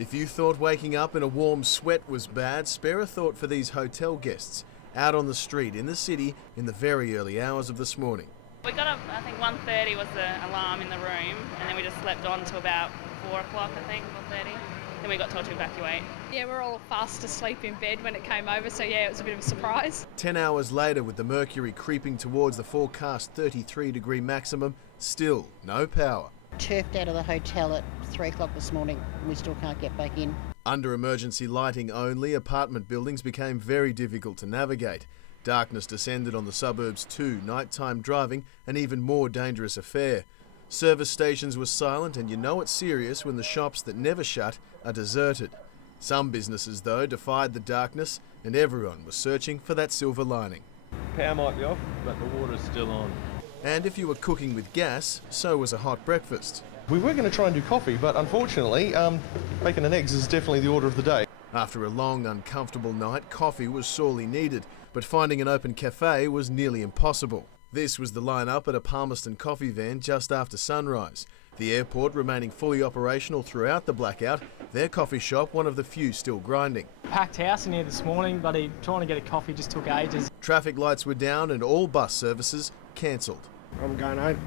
If you thought waking up in a warm sweat was bad, spare a thought for these hotel guests out on the street in the city in the very early hours of this morning. We got up, I think 1:30 was the alarm in the room, and then we just slept on to about 4 o'clock, I think, 4:30. Then we got told to evacuate. Yeah, we're all fast asleep in bed when it came over, so yeah, it was a bit of a surprise. 10 hours later, with the mercury creeping towards the forecast 33-degree maximum, still no power. Turfed out of the hotel at 3 o'clock this morning. We still can't get back in. Under emergency lighting only, apartment buildings became very difficult to navigate. Darkness descended on the suburbs too, nighttime driving an even more dangerous affair. Service stations were silent, and you know it's serious when the shops that never shut are deserted. Some businesses, though, defied the darkness, and everyone was searching for that silver lining. Power might be off, but the water's still on. And if you were cooking with gas, so was a hot breakfast. We were going to try and do coffee, but unfortunately, bacon and eggs is definitely the order of the day. After a long, uncomfortable night, coffee was sorely needed, but finding an open cafe was nearly impossible. This was the line-up at a Palmerston coffee van just after sunrise. The airport remaining fully operational throughout the blackout, their coffee shop one of the few still grinding. Packed house in here this morning, but trying to get a coffee just took ages. Traffic lights were down and all bus services cancelled. I'm going home,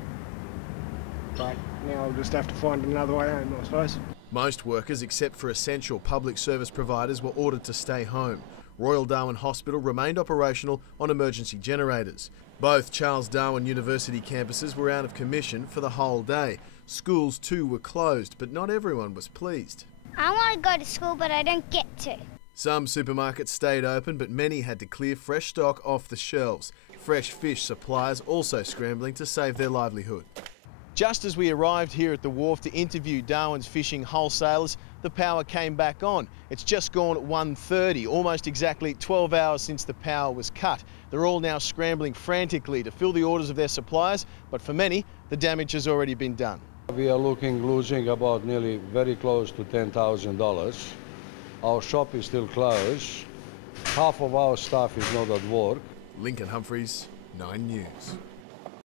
but now I'll just have to find another way home, I suppose. Most workers, except for essential public service providers, were ordered to stay home. Royal Darwin Hospital remained operational on emergency generators. Both Charles Darwin University campuses were out of commission for the whole day. Schools too were closed, but not everyone was pleased. I want to go to school, but I don't get to. Some supermarkets stayed open, but many had to clear fresh stock off the shelves. Fresh fish suppliers also scrambling to save their livelihood. Just as we arrived here at the wharf to interview Darwin's fishing wholesalers, the power came back on. It's just gone 1:30, almost exactly 12 hours since the power was cut. They're all now scrambling frantically to fill the orders of their suppliers, but for many, the damage has already been done. We are losing about nearly very close to $10,000. Our shop is still closed. Half of our staff is not at work. Lincoln Humphreys, 9 News.